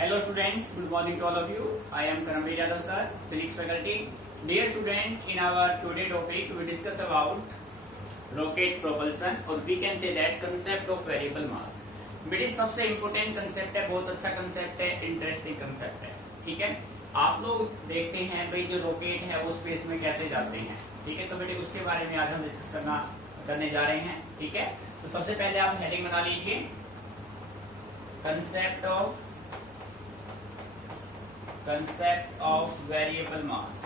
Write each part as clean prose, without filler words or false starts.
Hello students, good morning to all of you. I am Karamveer Yadav sir, physics faculty. Dear student, in our today topic we discuss about rocket propulsion or we can say that concept of variable mass. बेटे सबसे important concept है, बहुत अच्छा concept है, interesting concept है. ठीक है, आप लोग देखते हैं भाई जो रॉकेट है वो स्पेस में कैसे जाते हैं. ठीक है, तो बेटे उसके बारे में आज हम डिस्कस करने जा रहे हैं. ठीक है, तो सबसे पहले आप हेडिंग बना लीजिए, concept of variable mass.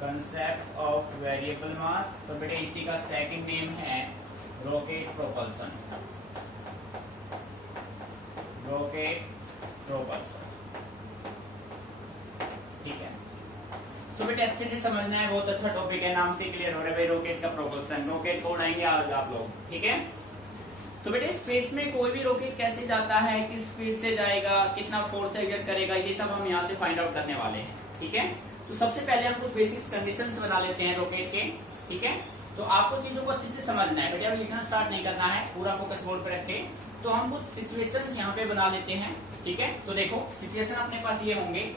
concept of variable mass. तो बेटे इसी का सेकंड नेम है रॉकेट प्रोपल्सन. Rocket propulsion. ठीक है, तो बेटे अच्छे से समझना है, बहुत अच्छा टॉपिक है, नाम से क्लियर हो रहा है भाई रॉकेट का प्रोपल्सन. रॉकेट को उड़ाएंगे आज आप लोग. ठीक है, तो बेटे स्पेस में कोई भी रॉकेट कैसे जाता है, किस स्पीड से जाएगा, कितना फोर्स एक्सर्ट करेगा, ये सब हम यहाँ से फाइंड आउट करने वाले हैं. ठीक है, तो सबसे पहले हम कुछ बेसिक्स कंडीशंस बना लेते हैं रॉकेट के. ठीक है, तो आपको चीजों को अच्छे से समझना है बेटे, अभी लिखना स्टार्ट नहीं करना है, पूरा फोकस बोर्ड पे रखे. तो हम कुछ सिचुएशंस यहाँ पे बना लेते हैं. ठीक है, तो देखो सिचुएशन अपने पास ये होंगे.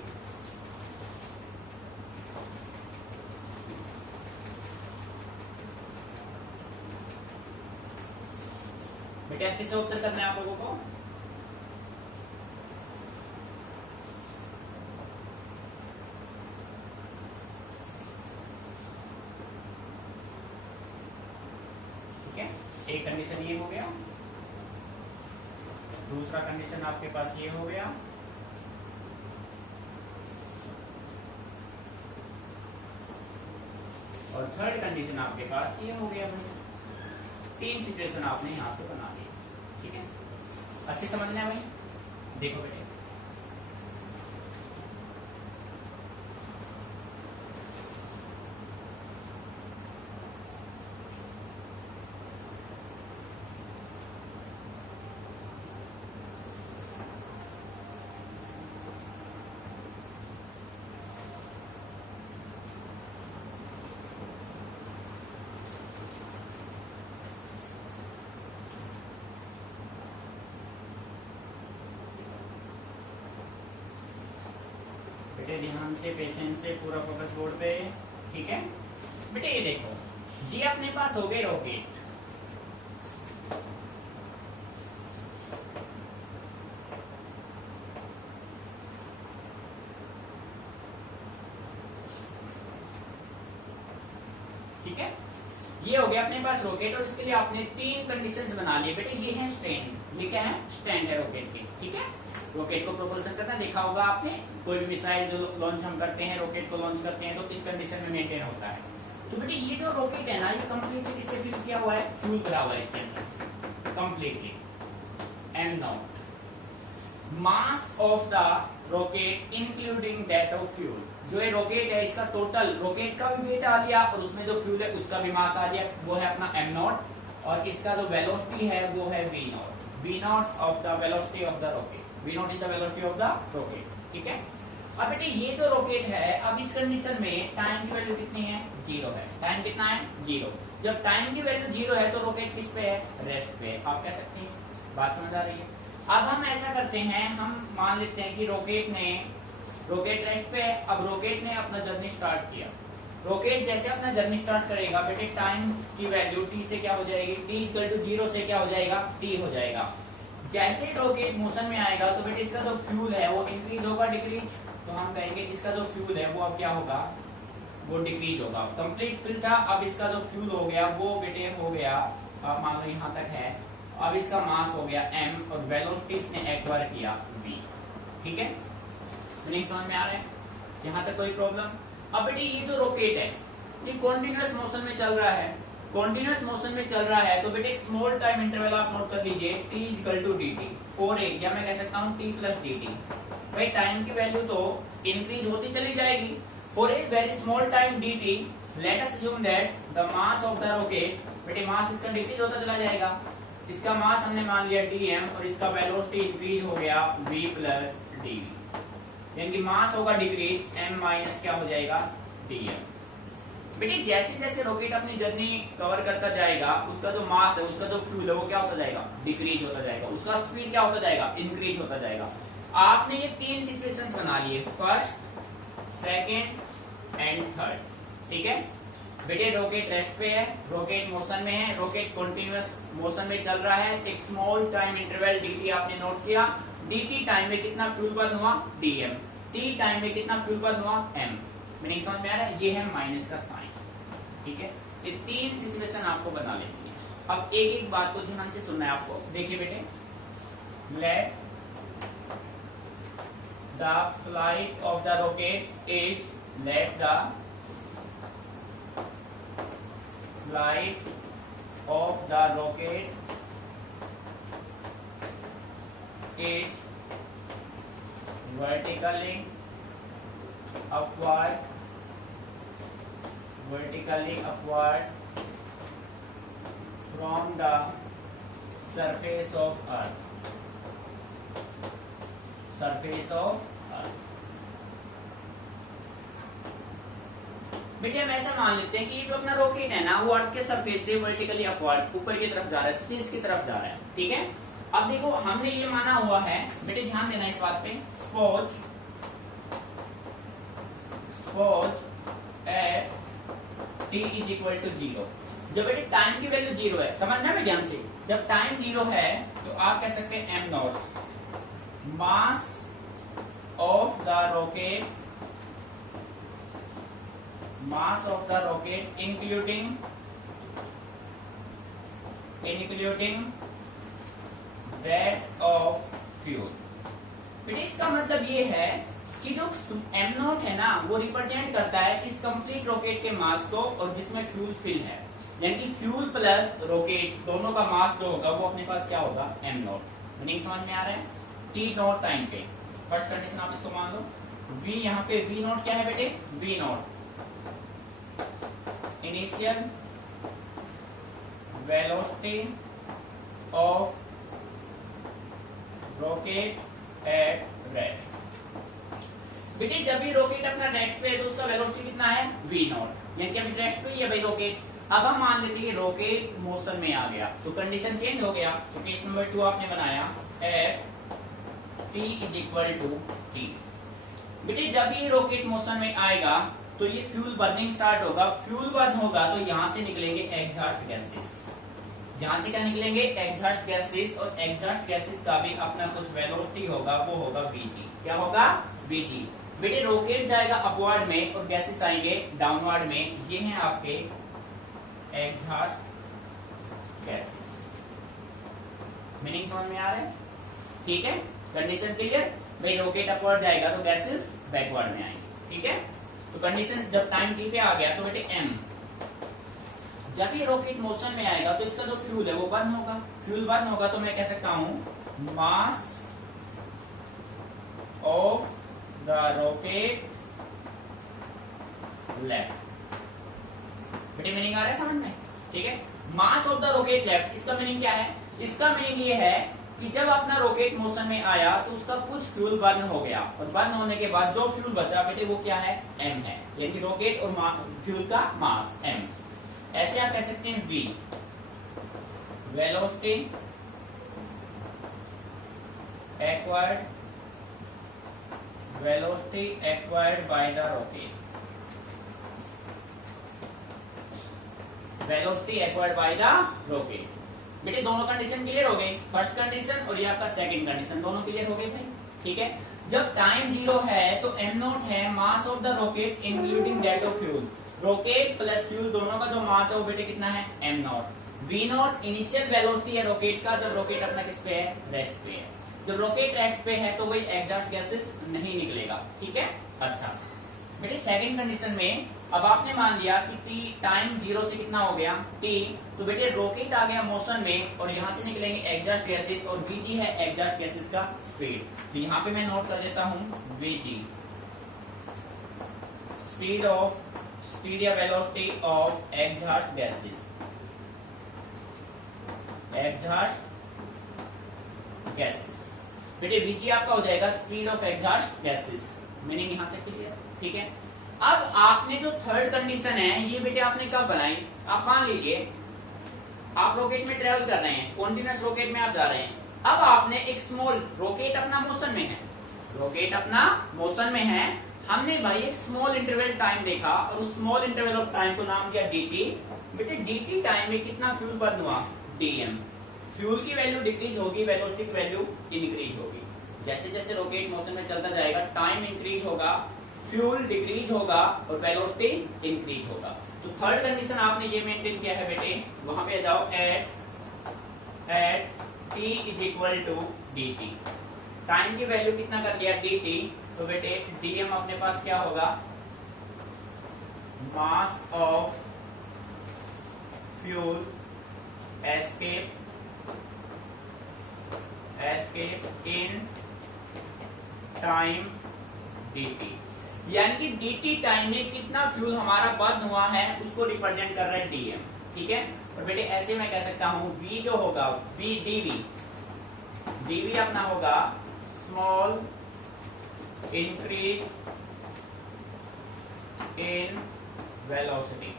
बेटे अच्छे से उत्तर करना है आप लोगों को. ठीक है, एक कंडीशन ये हो गया, दूसरा कंडीशन आपके पास ये हो गया, और थर्ड कंडीशन आपके पास ये हो गया. भाई तीन सिचुएशन आपने यहां से बना ली. ठीक है, अच्छे समझना है भाई. देखो बेटे, ध्यान से, पेशेंस से, पूरा फोकस बोर्ड पे. ठीक है बेटे, ये देखो जी अपने पास हो गए रॉकेट. ठीक है, ये हो गया अपने पास रॉकेट, और इसके लिए आपने तीन कंडीशंस बना लिए बेटे. ये है स्टैंड, ये क्या है, स्टैंड है रॉकेट के. ठीक है, रॉकेट को प्रोपल्सन करना देखा होगा आपने, कोई भी मिसाइल जो लॉन्च हम करते हैं, रॉकेट को लॉन्च करते हैं, तो इस कंडीशन में मेंटेन होता है. तो बेटे ये जो रॉकेट है ना, ये कंप्लीटली किससे फिल किया हुआ है, फ्यूल भरा हुआ है इसके अंदर completely. Am not mass of the rocket including that of fuel. जो ये रॉकेट है इसका टोटल रॉकेट का भी वेट आ लिया, और उसमें जो फ्यूल है उसका भी मास आ गया, वो है अपना एम नॉट, और इसका जो वेलोसिटी है वो है V naught. V naught of the velocity of the rocket. V naught is the velocity of the rocket. ठीक है, अब बेटे ये जो रॉकेट है, अब इस कंडीशन में टाइम की वैल्यू कितनी है, 0 है. टाइम कितना है, 0. जब टाइम की वैल्यू 0 है तो रॉकेट किस पे है, रेस्ट पे. आप कह सकते हैं, बात समझ आ रही है. अब हम ऐसा करते हैं, हम मान लेते हैं कि रॉकेट रेस्ट पे है. अब रॉकेट ने अपना जर्नी स्टार्ट किया. रॉकेट जैसे अपना जर्नी स्टार्ट करेगा बेटे, टाइम की वैल्यू t से क्या हो जाएगी, t इक्वल टू 0 से क्या हो जाएगा, t हो जाएगा. जैसे रॉकेट मोशन में आएगा तो बेटे इसका जो फ्यूल है वो इंक्रीज होगा, डिक्रीज. तो हम कहेंगे इसका जो फ्यूल है वो अब क्या होगा, वो डिक्रीज होगा. कंप्लीट फिल था, अब इसका जो फ्यूल हो गया वो बेटे हो गया, अब मान लो यहाँ तक है, अब इसका मास हो गया m, और वेलोसिटी इसने एक्वायर किया v. ठीक है, नहीं समझ में आ रहा है यहाँ तक कोई प्रॉब्लम. अब बेटे ये जो रॉकेट है ये कॉन्टिन्यूअस मोशन में चल रहा है. कॉन्टिन्यूअस मोशन में चल रहा है तो बेटे एक स्मॉल टाइम इंटरवल आप नोट कर लीजिए, t equal to dt for a, या मैं कह सकता हूँ t प्लस dt. भाई टाइम की वैल्यू तो इंक्रीज होती चली जाएगी. For a very small time dt, let us assume that the mass of the rocket. बेटे मास इसका डिक्रीज होता चला जाएगा. इसका मास हमने मान लिया dm, और इसका वेलोसिटी इंक्रीज हो गया v प्लस dv. यानी कि मास होगा डिक्रीज, m माइनस क्या हो जाएगा, dm. बेटे जैसे जैसे रॉकेट अपनी जर्नी कवर करता जाएगा, उसका जो मास है, उसका जो फ्यूल है, वो क्या होता जाएगा, डिक्रीज होता जाएगा, उसका स्पीड क्या होता जाएगा, इंक्रीज होता जाएगा। आपने ये तीन सिचुएशंस बना लिए, फर्स्ट, सेकेंड एंड थर्ड। ठीक है बेटे, रॉकेट रेस्ट पे है, रॉकेट मोशन में है, रॉकेट कंटिन्यूअस मोशन में चल रहा है, एक स्मॉल टाइम इंटरवल dt आपने नोट किया, dt टाइम में कितना फ्यूल बर्न हुआ, dm, t टाइम में कितना फ्यूल बर्न हुआ, m। मीनिंग समझ में आ रहा है, ये है माइनस का साइन। ठीक है, ये तीन सिचुएशन आपको बना लेनी है। अब एक एक बात को ध्यान से सुनना है आपको। देखिए बेटे, let the flight of the rocket is, let the flight of the rocket is vertically upward from the surface of earth, बेटे हम ऐसा मान लेते हैं कि जो अपना रॉकेट है ना, वो अर्थ के सरफेस से वर्टिकली अपवर्ड, ऊपर की तरफ जा रहा है, स्पेस की तरफ जा रहा है। ठीक है, अब देखो हमने ये माना हुआ है, बेटे ध्यान देना इस बात पे, suppose at t is equal to 0। जब बेटे टाइम की वैल्यू 0 है, समझना है ध्यान से, जब टाइम 0 है तो आप कह सकते हैं m not, mass of the rocket, mass of the rocket including that of fuel। बेटे इसका मतलब ये है कि जो m नॉट है ना, वो रिप्रेजेंट करता है इस कंप्लीट रॉकेट के मास को, और जिसमें फ्यूल फिल है, यानी कि फ्यूल प्लस रॉकेट दोनों का मास जो होगा वो अपने पास क्या होगा, m नॉट। मीनिंग समझ में आ रहा है, t नॉट टाइम पे फर्स्ट कंडीशन आप इसको मान लो, v यहाँ पे v नॉट क्या है बेटे, v not initial velocity of rocket at rest. बेटे जब भी रॉकेट अपना रेस्ट पे है तो उसका वेलोसिटी कितना है, v नॉट, यानी कि अभी रेस्ट पे ही है भाई रॉकेट। अब हम मान लेते हैं कि रॉकेट मोशन में आ गया, तो कंडीशन चेंज हो गया। तो केस नंबर 2 आपने बनाया, at t is equal to t। बेटे जब ये रॉकेट मोशन में आएगा तो ये फ्यूल बर्निंग स्टार्ट होगा, फ्यूल बर्न होगा तो यहां से निकलेंगे एग्जॉस्ट गैसेस, यहां से क्या निकलेंगे, एग्जॉस्ट गैसेस, और एग्जॉस्ट गैसेस का भी अपना कुछ वेलोसिटी होगा, वो होगा vg। क्या होगा, vg। बेटे रॉकेट जाएगा अपवर्ड में और गैसेस आएंगे डाउनवर्ड में, ये हैं आपके एग्जॉस्ट गैसेस। मीनिंग समझ में आ रहा है, ठीक है, कंडीशन क्लियर। भाई रॉकेट अपवर्ड जाएगा तो गैसेस बैकवर्ड में आएंगे। ठीक है, तो कंडीशन जब टाइम t पे आ गया तो बेटे m, जब ये रॉकेट मोशन में आएगा तो इसका जो फ्यूल है वो बर्न होगा, फ्यूल बर्न होगा तो मैं कह सकता हूं मास ऑफ द रॉकेट लेफ्ट। बेटे मीनिंग आ रहा है समझ में, ठीक है, मास ऑफ द रॉकेट लेफ्ट, इसका मीनिंग क्या है, इसका मीनिंग ये है कि जब अपना रॉकेट मोशन में आया तो उसका कुछ फ्यूल बर्न हो गया, और बर्न होने के बाद जो फ्यूल बचा बेटे वो क्या है, m है, यानी कि रॉकेट और फ्यूल का मास m। ऐसे आप कह सकते हैं v, velocity acquired by the rocket, velocity acquired by the rocket. बेटे दोनों कंडीशन क्लियर हो गई, फर्स्ट कंडीशन और ये आपका सेकंड कंडीशन, दोनों क्लियर हो गए भाई। ठीक है, जब टाइम 0 है तो m नॉट है मास of the rocket including that of fuel, rocket plus fuel दोनों का जो मास है वो बेटे कितना है, m not. v not initial velocity है रॉकेट का, जब रॉकेट अपना किस पे है, रेस्ट पे है। जब रॉकेट रेस्ट पे है तो वही एग्जॉस्ट गैसेस नहीं निकलेगा। ठीक है, अच्छा बेटे सेकंड कंडीशन में अब आपने मान लिया कि t टाइम 0 से कितना हो गया, t, तो बेटे रॉकेट आ गया मोशन में और यहां से निकलेंगे एग्जॉस्ट गैसेस, और vg है एग्जॉस्ट गैसेस का स्पीड। तो यहां पे मैं नोट कर देता हूं vg, स्पीड या वेलोसिटी ऑफ एग्जॉस्ट गैसेस, बेटे vg आपका हो जाएगा speed of exhaust gases. Meaning यहां तक क्लियर, ठीक है। अब आपने जो थर्ड कंडीशन है ये बेटे आपने कब बनाई? आप मान लीजिए आप रॉकेट में ट्रेवल कर रहे हैं, कॉन्टिन्यूअस रॉकेट में आप जा रहे हैं। अब आपने एक स्मॉल रॉकेट अपना मोशन में है, रॉकेट अपना मोशन में है, हमने भाई एक स्मॉल इंटरवल टाइम देखा और उस स्मॉल इंटरवल ऑफ टाइम को नाम किया dt। बेटे dt टाइम में कितना फ्यूल बर्न हुआ? dm। फ्यूल की वैल्यू डिक्रीज होगी, वेलोसिटी की वैल्यू इंक्रीज होगी। जैसे जैसे रॉकेट मोशन में चलता जाएगा टाइम इंक्रीज होगा, फ्यूल डिक्रीज होगा और वेलोसिटी इंक्रीज होगा। तो थर्ड कंडीशन आपने ये मेंटेन किया है बेटे, वहां पे जाओ at t is equal to dt। Time की वैल्यू कितना कर लिया? dt। तो बेटे dm अपने पास क्या होगा? Mass of fuel escape in time dt। यानी कि dt टाइम में कितना फ्यूल हमारा बर्न हुआ है उसको रिप्रेजेंट कर रहा है dm। ठीक है। और बेटे ऐसे मैं कह सकता हूं v जो होगा v dv अपना होगा small increase in velocity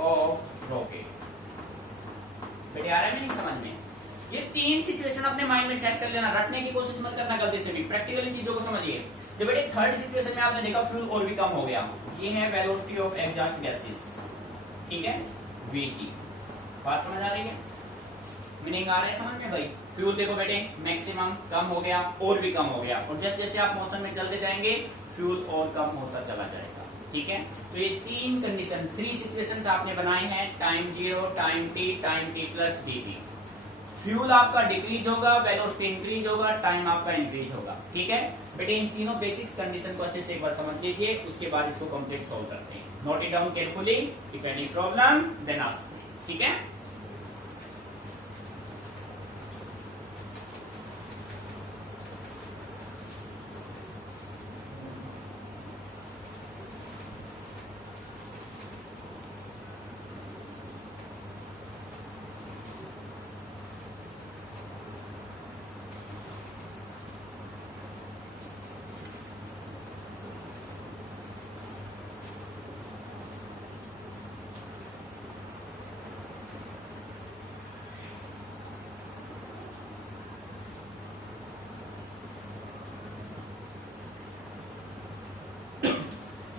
of rocket. बेटे आ रहा है नहीं समझ में? ये तीन सिचुएशन अपने माइंड में सेट कर लेना, रटने की कोशिश मत करना गलती से भी, प्रैक्टिकली चीजों को समझिए। जब बेटे थर्ड सिचुएशन में आपने देखा फ्यूल और भी कम हो गया, ये है वेलोसिटी ऑफ एग्जॉस्ट गैसेस। ठीक है, vg। बात समझ आ रही है? मीनिंग आ रहा है समझ में भाई? फ्यूल देखो बेटे मैक्सिमम कम हो गया और भी कम हो गया, और जैसे जैसे आप मोशन में चलते जाएंगे फ्यूल और कम होता चला जाएगा। ठीक है, तो ये तीन कंडीशन, थ्री सिचुएशंस आपने बनाए हैं, time 0, time t plus dt। Fuel आपका डिक्रीज होगा, वेलोसिटी इंक्रीज होगा, टाइम आपका इंक्रीज होगा। ठीक है बेटे, इन तीनों बेसिक्स कंडीशन को अच्छे से एक बार समझ लीजिए, उसके बाद इसको कंप्लीट सॉल्व करते हैं। Note it down carefully, if any problem then ask me. ठीक है,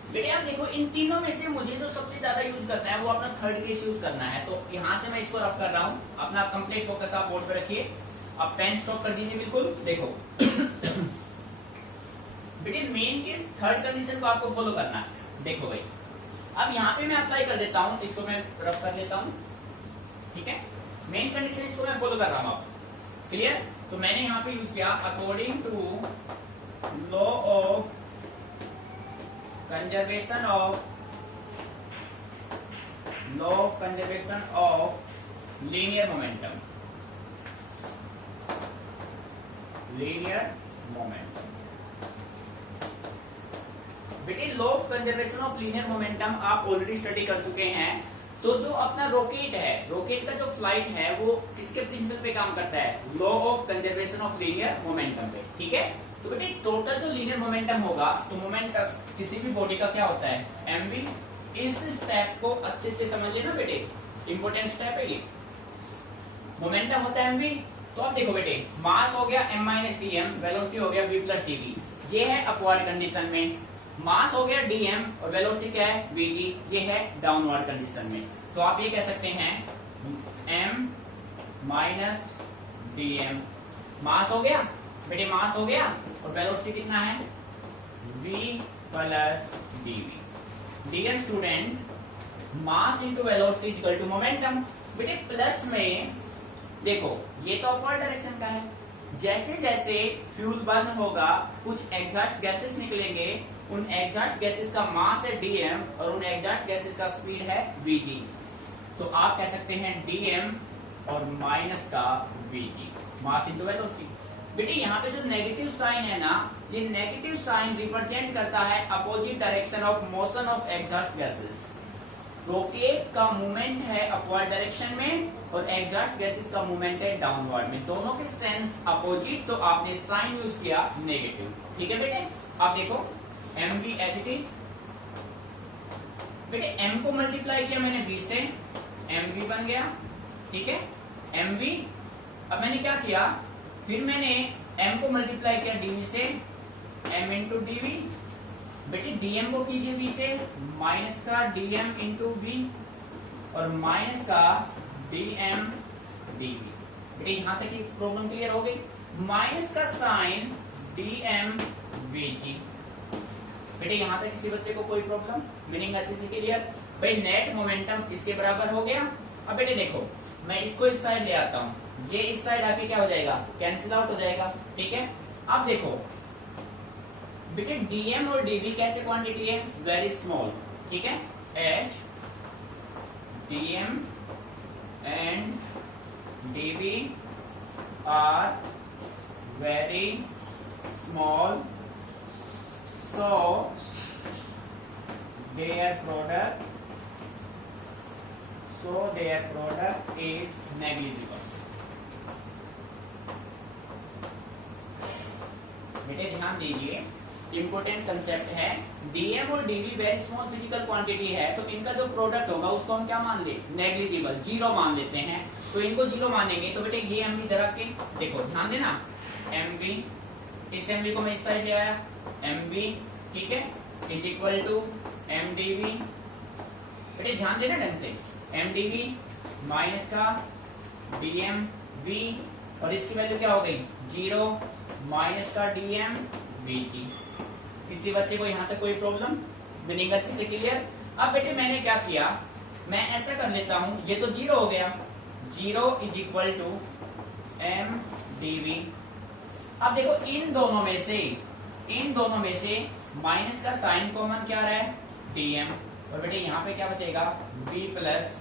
बेटे आप देखो इन तीनों में से मुझे जो सबसे ज्यादा यूज करना है वो अपना थर्ड केस यूज करना है। तो यहां से मैं इसको रफ कर रहा हूं, अपना कंप्लीट फोकस आप बोर्ड पे रखिए, आप पेन स्टॉप कर दीजिए बिल्कुल। देखो बेटे मेन केस थर्ड कंडीशन को आपको फॉलो करना है। देखो भाई अब यहाँ पे मैं अप्लाई कर देता हूँ, इसको मैं रफ कर देता हूँ। ठीक है, मेन कंडीशन इसको मैं फॉलो कर रहा हूँ, क्लियर? तो मैंने यहाँ पे यूज किया according to law of conservation of linear momentum। बेटे law of conservation of linear momentum आप ऑलरेडी स्टडी कर चुके हैं। सो जो अपना रॉकेट है, रॉकेट का जो फ्लाइट है वो किसके प्रिंसिपल पे काम करता है? Law of conservation of linear momentum पे। ठीक है, तो बेटे टोटल जो लीनियर मोमेंटम होगा, तो मोमेंटम किसी भी बॉडी का क्या होता है? mv। इस स्टेप को अच्छे से समझ लेना बेटे, इंपोर्टेंट स्टेप है ये। मोमेंटम होता है mv। तो अब देखो बेटे मास हो गया m माइनस dm, वेलोसिटी हो गया v प्लस dv। ये है अपवर्ड कंडीशन में। मास हो गया dm और वेलोसिटी क्या है? vg। ये है डाउनवर्ड कंडीशन में। तो आप ये कह सकते हैं m माइनस dm। मास हो गया बेटे, मास हो गया, और वेलोसिटी कितना है? v plus dv। Dear student, mass into velocity is equal to momentum. बेटे प्लस में देखो ये तो अपवर्ड डायरेक्शन का है, जैसे जैसे फ्यूल बर्न होगा कुछ एग्जॉस्ट गैसेस निकलेंगे, उन एग्जॉस्ट गैसेस का मास है dm और उन एग्जॉस्ट गैसेस का स्पीड है vg। तो आप कह सकते हैं dm और माइनस का vg, मास इंटू वेलोसिटी। बेटे यहाँ पे जो नेगेटिव साइन है ना, ये नेगेटिव साइन रिप्रेजेंट करता है opposite direction of motion of exhaust gases. Rocket का मूवमेंट है अपवर्ड डायरेक्शन में और एग्जॉस्ट गैसेस का मूवमेंट है डाउनवर्ड में, दोनों के सेंस अपोजिट, तो आपने साइन यूज किया नेगेटिव। ठीक है बेटे, आप देखो m b as it is. बेटे एम को मल्टीप्लाई किया मैंने बी से, एम बी बन गया, ठीक है, एम बी। अब मैंने क्या किया, फिर मैंने एम को मल्टीप्लाई किया डीवी से, एम इंटू डीवी। बेटे डीएम को कीजिए बी से, माइनस का डीएम इंटू बी और माइनस का डीएम डीवी। बेटे यहां तक की प्रॉब्लम क्लियर हो गई। माइनस का साइन डीएम वीजी। बेटे यहां तक किसी बच्चे को कोई प्रॉब्लम, मीनिंग अच्छे से क्लियर। भाई नेट मोमेंटम इसके बराबर हो गया। अब बेटे देखो मैं इसको इस साइड ले आता हूं, ये इस साइड आके क्या हो जाएगा, कैंसिल आउट हो जाएगा, ठीक है। अब देखो बेटे डीएम और डीवी कैसे क्वांटिटी है, वेरी स्मॉल, ठीक है। H dm and dv are very small, so their product is negligible। बेटे ध्यान दीजिए, इंपोर्टेंट कंसेप्ट है। डीएम और dv very small physical quantity है, तो इनका जो प्रोडक्ट होगा उसको हम क्या मान ले, नेग्लिजिबल, जीरो मान लेते हैं। तो इनको जीरो मानेंगे तो बेटे ये एम बी इधर रख के देखो, ध्यान देना, एम बी, इस एम बी को मैं इस साइड ले आया, एम बी, ठीक है, is equal to m d v. बेटे ध्यान देना ढंग से, एम डी वी माइनस का डी एम वी और इसकी वैल्यू क्या हो गई, जीरो, माइनस का डी एम वी जी। किसी बच्चे को यहां तक कोई प्रॉब्लम, मीनिंग अच्छे से क्लियर। अब बेटे मैंने क्या किया, मैं ऐसा कर लेता हूं, ये तो जीरो हो गया, zero is equal to m d v. अब देखो इन दोनों में से माइनस का साइन कॉमन क्या रहा है, डीएम, और बेटे यहाँ पे क्या बचेगा, v plus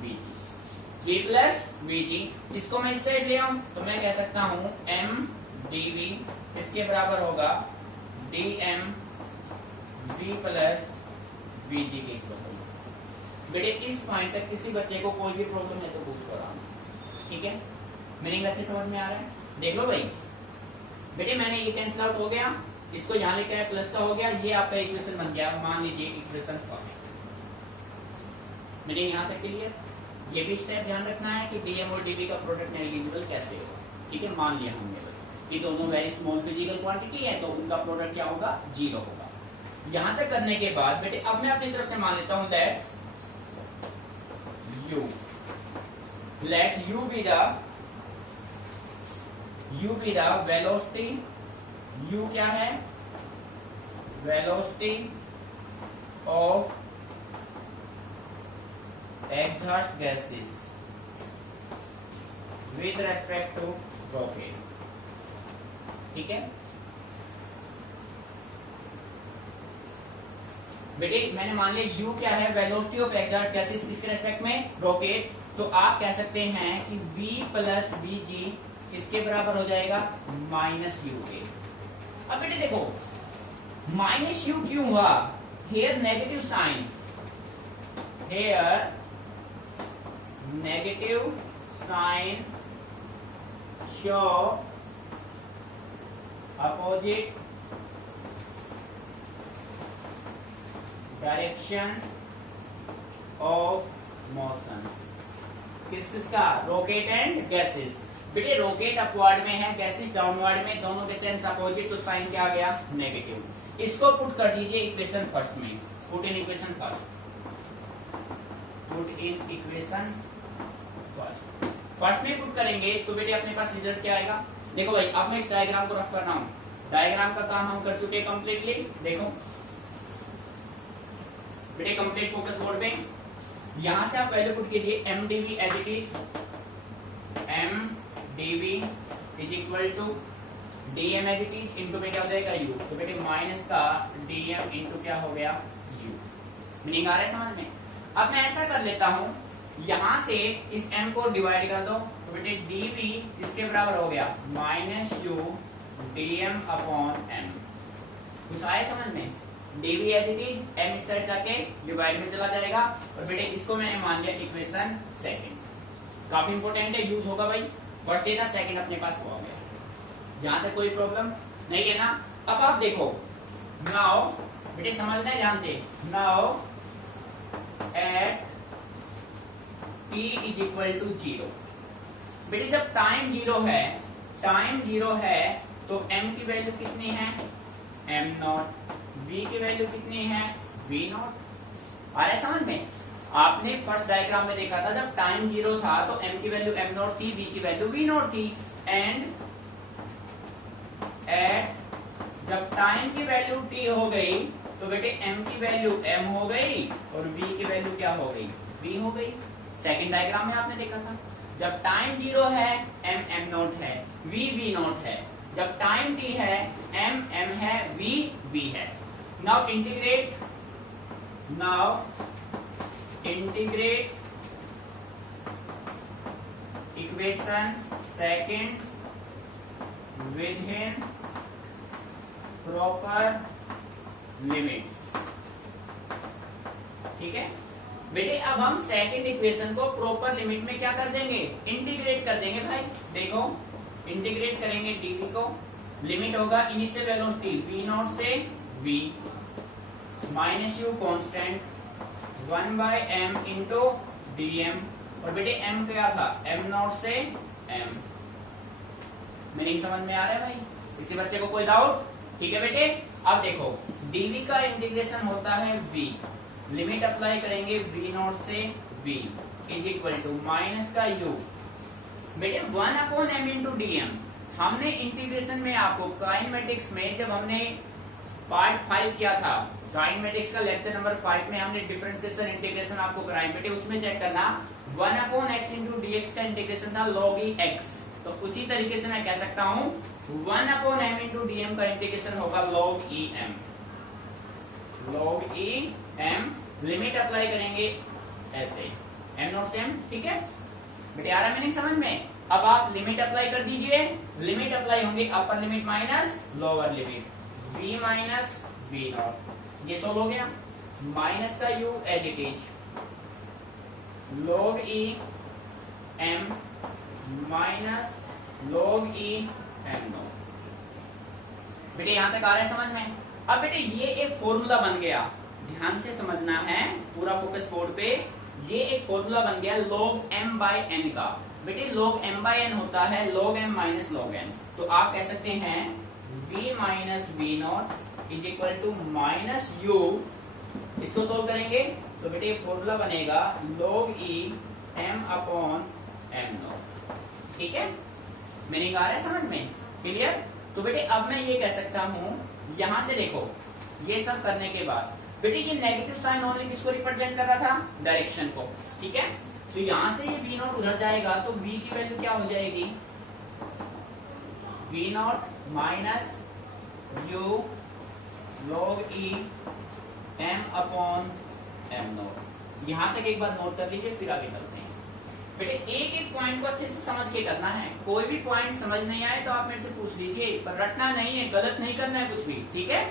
vg, v plus vg. इसको मैं इससे ले आऊं तो मैं कह सकता हूं एम डीवी इसके बराबर होगा डीएम v प्लस वीजी के इक्वल होगा। बेटे इस पॉइंट तक किसी बच्चे को कोई भी प्रॉब्लम है तो पूछ लो आराम से, ठीक है, मीनिंग अच्छे समझ में आ रहा है। देख लो भाई, बेटे मैंने ये कैंसिल आउट हो गया, इसको यहां लेके आया, प्लस का हो गया, ये आपका इक्वेशन बन गया, मान लीजिए इक्वेशन फर्स्ट। मीनिंग यहां तक क्लियर। ये भी स्टेप ध्यान रखना है कि डीएम और डीवी का प्रोडक्ट नेग्लिजिबल कैसे होगा, ठीक है। मान लिया हमने कि दोनों वेरी स्मॉल फिजिकल क्वांटिटी है तो उनका प्रोडक्ट क्या होगा, जीरो होगा। यहां तक करने के बाद बेटे अब मैं अपनी तरफ से मान लेता हूं that u, let u be the velocity, u क्या है, velocity of exhaust gases with respect to rocket, ठीक है। बेटे मैंने मान लिया यू क्या है, वेलोसिटी ऑफ एग्जॉस्ट गैसेस किसके रेस्पेक्ट में, रॉकेट। तो आप कह सकते हैं कि v प्लस वी जी किसके बराबर हो जाएगा, माइनस यू के। अब बेटे देखो माइनस यू क्यों हुआ, here negative sign, here negative sign show opposite direction of motion. किसका, रॉकेट एंड गैसेस। बेटे रॉकेट अपवर्ड में है, गैसेस डाउनवर्ड में, दोनों के सेंस अपोजिट, तो साइन क्या आ गया, नेगेटिव। इसको पुट कर दीजिए इक्वेशन फर्स्ट में, पुट इन इक्वेशन फर्स्ट में पुट करेंगे तो बेटे अपने पास रिजल्ट क्या आएगा। देखो भाई अब मैं इस डायग्राम को रफ कर रहा हूं, डायग्राम का काम हम कर चुके हैं कंप्लीटली। देखो बेटे कंप्लीट फोकस बोर्ड पे, यहां से आप वैल्यू पुट कीजिए m dv as it is, m dv is equal to dm as it is into में क्या हो जाएगा यू, तो बेटे माइनस का डीएम इंटू क्या हो गया यू। मीनिंग आ रहा है समझ में। अब मैं ऐसा कर लेता हूं, यहां से इस m को डिवाइड कर दो तो बेटे dv इसके बराबर हो गया minus u dm upon m। कुछ आया समझ में, dv as it is, m इस साइड जाके डिवाइड में चला जाएगा और बेटे इसको मैंने मान लिया इक्वेशन सेकंड। काफी इंपोर्टेंट है, यूज होगा भाई। फर्स्ट है ना, सेकंड अपने पास हो गया, यहां तक कोई प्रॉब्लम नहीं है ना। अब आप देखो नाउ बेटे समझना है ध्यान से। Now at t is equal to 0, बेटे जब टाइम 0 है, टाइम 0 है तो m की वैल्यू कितनी है, m नॉट, v की वैल्यू कितनी है, v नॉट। आ रहा है समझ में? आपने फर्स्ट डायग्राम में देखा था जब टाइम 0 था तो m की वैल्यू m नॉट थी, v की वैल्यू v नॉट थी, एंड एट जब टाइम की वैल्यू t हो गई तो बेटे m की वैल्यू m हो गई और v की वैल्यू क्या हो गई, v हो गई। सेकंड डायग्राम में आपने देखा था जब टाइम 0 है m m नॉट है, v v नॉट है, जब टाइम t है m m है, v v है। Now integrate, now integrate equation second with proper limits. ठीक है बेटे, अब हम सेकंड इक्वेशन को प्रॉपर लिमिट में क्या कर देंगे, इंटीग्रेट कर देंगे भाई। देखो इंटीग्रेट करेंगे dv को, लिमिट होगा इनिशियल वेलोसिटी v नॉट से v minus u constant 1 by m into dm, और बेटे m क्या था, m नॉट से m। मीनिंग समझ में आ रहा है भाई? किसी बच्चे को कोई डाउट? ठीक है बेटे, अब देखो dv का इंटीग्रेशन होता है v, लिमिट अप्लाई करेंगे v नॉट से v is equal to minus का u, बेटे 1 अपॉन m इंटू dm। हमने इंटीग्रेशन में आपको काइनेमेटिक्स में जब हमने पार्ट 5 किया था, काइनेमेटिक्स का लेक्चर नंबर 5 में हमने डिफरेंशिएशन इंटीग्रेशन आपको कराई, बेटे उसमें चेक करना 1 अपॉन x इंटू dx का इंटीग्रेशन था log e x, तो उसी तरीके से मैं कह सकता हूं 1 अपॉन m इंटू dm का इंटीग्रेशन होगा log e m, log e m। Limit apply करेंगे ऐसे m नॉट से m। ठीक है बेटे, आ रहा मीनिंग समझ में? अब आप लिमिट अप्लाई कर दीजिए, लिमिट अप्लाई होंगे upper limit minus lower limit, v minus v not, ये सोल्व हो गया। माइनस का u as it is, log e m minus log e m not. बेटे यहां तक आ रहा है समझ में? अब बेटे ये एक फॉर्मूला बन गया, ध्यान से समझना है, पूरा फोकस बोर्ड पे। ये एक फॉर्मूला बन गया log m बाय n का। बेटे log m बाय n होता है log m minus log n, तो आप कह सकते हैं v minus v not is equal to minus u। इसको सोल्व करेंगे तो बेटे फॉर्मूला बनेगा log e m upon m not. ठीक है, मीनिंग आ रहा है समझ में? क्लियर? तो बेटे अब मैं ये कह सकता हूं, यहां से देखो ये सब करने के बाद बेटे ये नेगेटिव साइन ओनली किसको रिप्रेजेंट कर रहा था, डायरेक्शन को। ठीक है, तो यहां से ये v नॉट उधर जाएगा तो v की वैल्यू क्या हो जाएगी, v not minus u log e m upon m not. यहां तक एक बार नोट कर लीजिए, फिर आगे चलते हैं। बेटे एक एक पॉइंट को अच्छे से समझ के करना है, कोई भी पॉइंट समझ नहीं आए तो आप मेरे से पूछ लीजिए, पर रटना नहीं है, गलत नहीं करना है कुछ भी। ठीक है,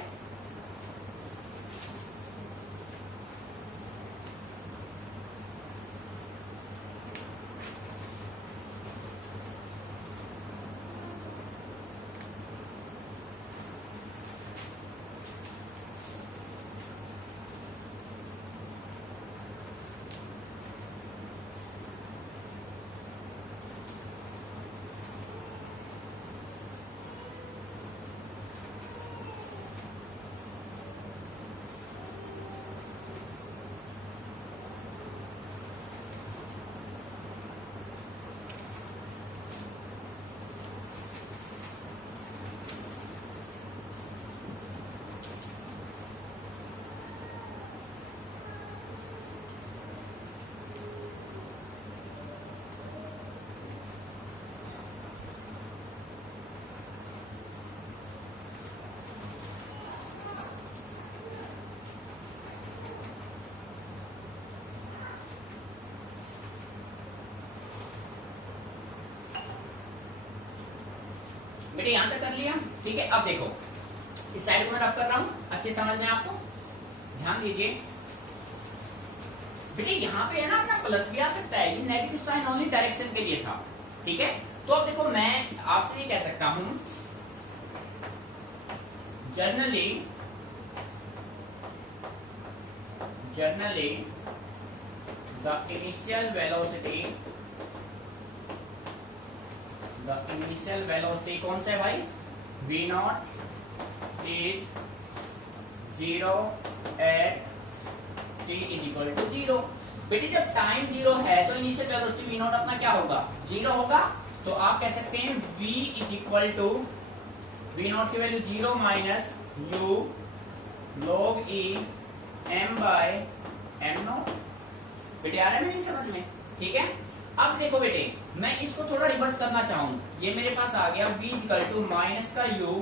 बेटे यहां तक कर लिया। ठीक है, अब देखो इस साइड को मैं रफ कर रहा हूं, अच्छे समझ में आपको, ध्यान दीजिए। बेटे यहाँ पे है ना अपना प्लस भी आ सकता है, ये नेगेटिव साइन ओनली डायरेक्शन के लिए था। ठीक है, तो अब देखो मैं आपसे ये कह सकता हूं generally generally the initial velocity कौन सा है भाई, v not is 0 at t is equal to 0। बेटे जब टाइम 0 है तो इनिशियल वेलोसिटी v नॉट अपना क्या होगा, 0 होगा। तो आप कह सकते हैं v is equal to v naught की value 0 minus u log e m by m not. बेटे आ रहा है मेरी समझ में, ठीक है। अब देखो बेटे, मैं इसको थोड़ा रिवर्स करना चाहूं, ये मेरे पास आ गया v इक्वल टू माइनस का u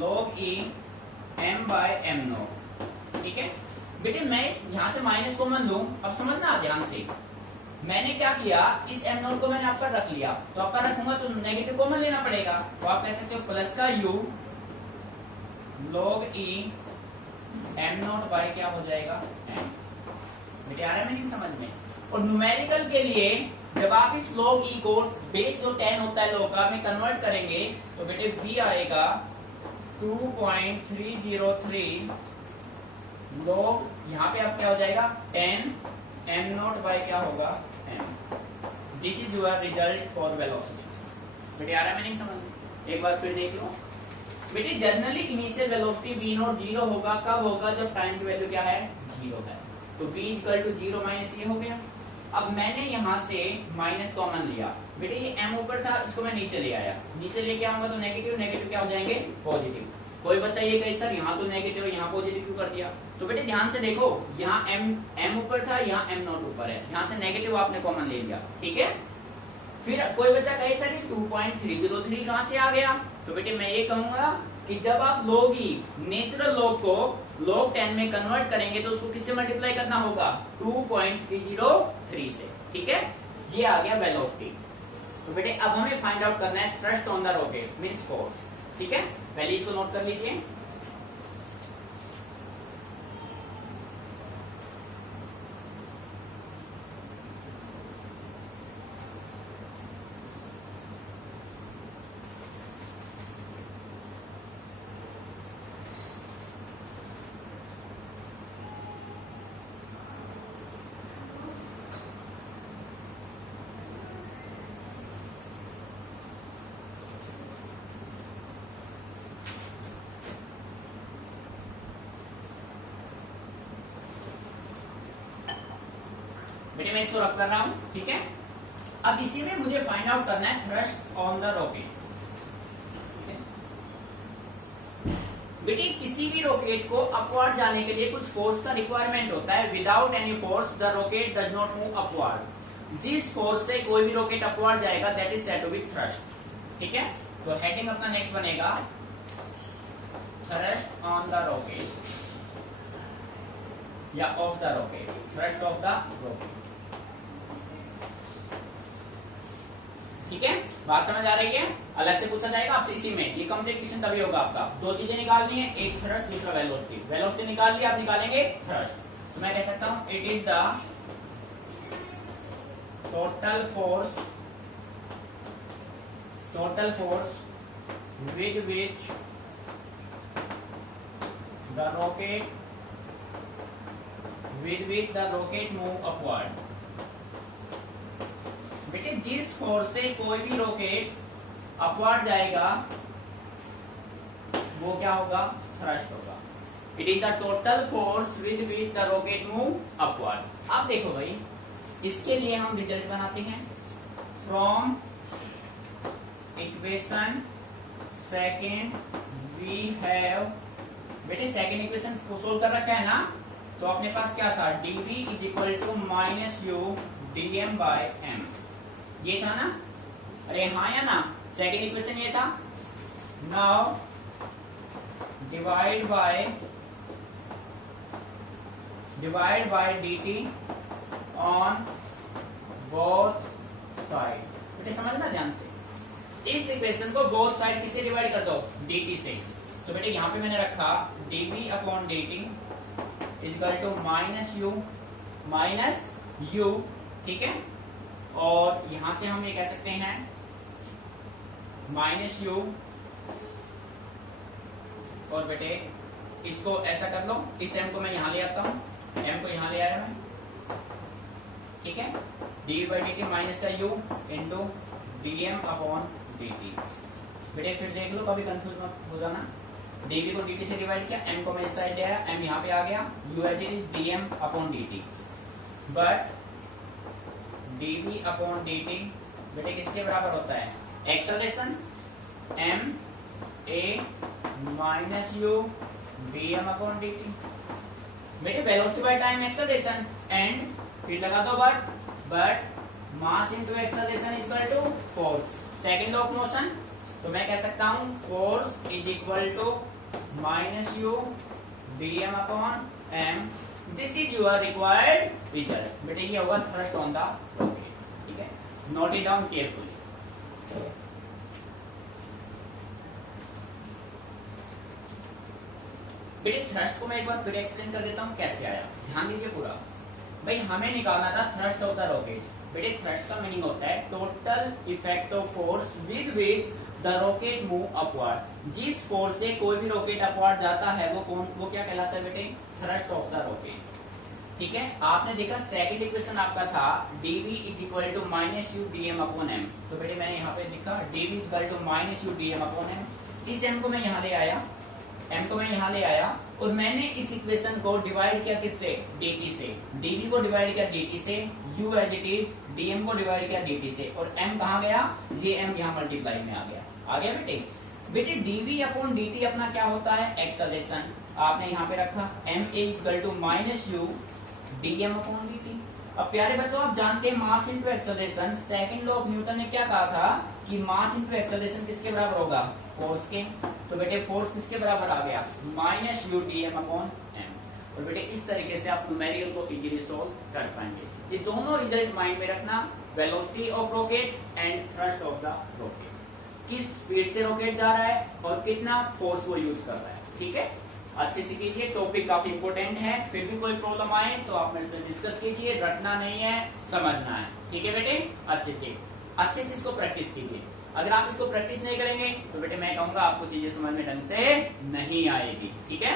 log e m by m not, ठीक है। बेटे मैं इस यहां से माइनस कॉमन लूं, अब समझना ध्यान से, मैंने क्या किया, इस m नॉट को मैंने आपका रख लिया, तो आपका रखूंगा तो नेगेटिव कॉमन लेना पड़ेगा, तो आप कह सकते हो प्लस का u log e m not by क्या हो जाएगा m। बेटे आ रहा है मेरी समझ में। और न्यूमेरिकल के लिए जब आप इस log e को बेस जो 10 होता है log का में कन्वर्ट करेंगे तो बेटे v आएगा 2.303 log, यहाँ पे अब क्या हो जाएगा 10 m नॉट बाय क्या होगा m। This is your result for velocity. बेटे आ रहा है मैंने समझ में, एक बार फिर देख लो बेटे। Generally initial velocity v not 0 होगा, कब होगा, जब टाइम की वैल्यू क्या है 0 है। तो v इक्वल टू 0 माइनस ये हो गया। अब मैंने यहां से माइनस कॉमन लिया, बेटे ये m ऊपर था, इसको मैं नीचे ले आया, नीचे लेके आऊंगा तो नेगेटिव नेगेटिव क्या हो जाएंगे पॉजिटिव। कोई बच्चा ये कहे सर यहाँ तो नेगेटिव है यहाँ पॉजिटिव क्यों कर दिया, तो बेटे ध्यान से देखो, यहाँ m ऊपर था, यहाँ m नॉट ऊपर है, यहाँ से नेगेटिव आपने कॉमन ले लिया, ठीक है। फिर कोई बच्चा कहे सर 2.303 कहां से आ गया, तो बेटे मैं ये कहूंगा कि जब आप log e नेचुरल log को log 10 में कन्वर्ट करेंगे तो उसको किससे मल्टीप्लाई करना होगा 2.303 से, ठीक है। ये आ गया वेलोसिटी। तो बेटे अब हमें फाइंड आउट करना है thrust on the rocket means force, ठीक है। पहले इसको नोट कर लीजिए। बेटे मैं इसको रख कर रहा हूं, ठीक है। अब इसी में मुझे फाइंड आउट करना है थ्रस्ट ऑन द रॉकेट। बेटे किसी भी रॉकेट को अपवर्ड जाने के लिए कुछ फोर्स का रिक्वायरमेंट होता है। Without any force the rocket does not move upward. जिस फोर्स से कोई भी रॉकेट अपवर्ड जाएगा that is said to be thrust, ठीक है। तो हेडिंग अपना नेक्स्ट बनेगा थ्रस्ट ऑन द रॉकेट या of the rocket, thrust of the rocket, ठीक है। बात समझ आ रही है। अलग से पूछा जाएगा आपसे इसी में, ये कंप्लीट क्वेश्चन तभी होगा आपका। दो चीजें निकालनी है, एक थ्रस्ट दूसरा वेलोसिटी। वेलोसिटी निकाल लिया, आप निकालेंगे थ्रस्ट। तो मैं कह सकता हूं it is the total force with which the rocket move upward. बेटे जिस फोर्स से कोई भी रॉकेट अपवर्ड जाएगा वो क्या होगा थ्रस्ट होगा। It is the total force with which the rocket move upward. अब देखो भाई, इसके लिए हम रिजल्ट बनाते हैं from equation second we have. बेटे सेकेंड इक्वेशन सोल्व कर रखा है ना, तो अपने पास क्या था dv is equal to minus u dm by m, ये था ना। अरे हाँ या ना, सेकेंड इक्वेशन ये था। Now divide by dt on both side. बेटे समझना ध्यान से, इस इक्वेशन को बोथ साइड किससे डिवाइड कर दो dt से। तो बेटे यहां पे मैंने रखा dv upon dt equal to minus u, ठीक है। और यहां से हम ये कह सकते हैं माइनस यू और बेटे इसको ऐसा कर लो, इस m को मैं यहां ले आता हूं, m को यहां ले आया मैं, ठीक है। dv बाई dt माइनस का u into dm upon dt। बेटे फिर देख लो, कभी कंफ्यूज मत हो जाना। dv को dt से डिवाइड किया, m को मैं इस साइड ले आया, m यहां पे आ गया, u at is dm upon dt। But dv upon dt बेटे किसके बराबर होता है? Acceleration m a minus u dm upon dt। बेटे velocity by time acceleration, and फिर लगा दो but mass into acceleration is equal to force, second law of motion. तो मैं कह सकता हूं force is equal to minus u dm upon m। This is your required result. बेटे ये होगा थ्रस्ट ऑन द रॉकेट, ठीक है। Note it down carefully. बेटे थ्रस्ट को मैं एक बार फिर एक्सप्लेन कर देता हूं कैसे आया, ध्यान दीजिए पूरा। भाई हमें निकालना था थ्रस्ट ऑफ द रॉकेट। बेटे थ्रस्ट का मीनिंग होता है total effect of force with which the rocket move upward. जिस फोर्स से कोई भी रॉकेट अपवर्ड जाता है वो क्या कहलाता है बेटे? थ्रस्ट ऑफ द रॉकेट, ठीक है। आपने देखा सेकंड इक्वेशन आपका था dv is equal to minus u dm upon m। तो बेटे मैंने यहाँ पे लिखा dv is equal to minus u dm upon m। इस m को मैं यहाँ ले आया, m को मैं यहाँ ले आया और मैंने इस इक्वेशन को डिवाइड किया किससे? dt से। dv को डिवाइड किया dt से, u as it is, dm को डिवाइड किया dt से, और m कहाँ गया? ये m यहाँ मल्टीप्लाई में आ गया बेटे। बेटे dv अपॉन dt अपना क्या होता है? एक्सेलरेशन। आपने यहाँ पे रखा m a equal to minus u dm upon dt। अब प्यारे बच्चों आप जानते हैं mass into acceleration, second law of Newton ने क्या कहा था कि मास इनटू एक्सेलरेशन किसके बराबर होगा? फोर्स के। तो बेटे फोर्स किसके बराबर आ गया? Minus u dm upon m। और बेटे इस तरीके से आप न्यूमेरिकल को इजीली सोल्व कर पाएंगे। ये दोनों रिजल्ट माइंड में रखना, velocity of rocket and thrust of the rocket. किस स्पीड से रॉकेट जा रहा है और कितना फोर्स वो यूज कर रहा है, ठीक है। अच्छे से कीजिए, टॉपिक काफी इंपोर्टेंट है। फिर भी कोई प्रॉब्लम आए तो आप मेरे से डिस्कस कीजिए, रटना नहीं है, समझना है, ठीक है बेटे। अच्छे से इसको प्रैक्टिस कीजिए। अगर आप इसको प्रैक्टिस नहीं करेंगे तो बेटे मैं कहूंगा आपको चीजें समझ में ढंग से नहीं आएगी, ठीक है।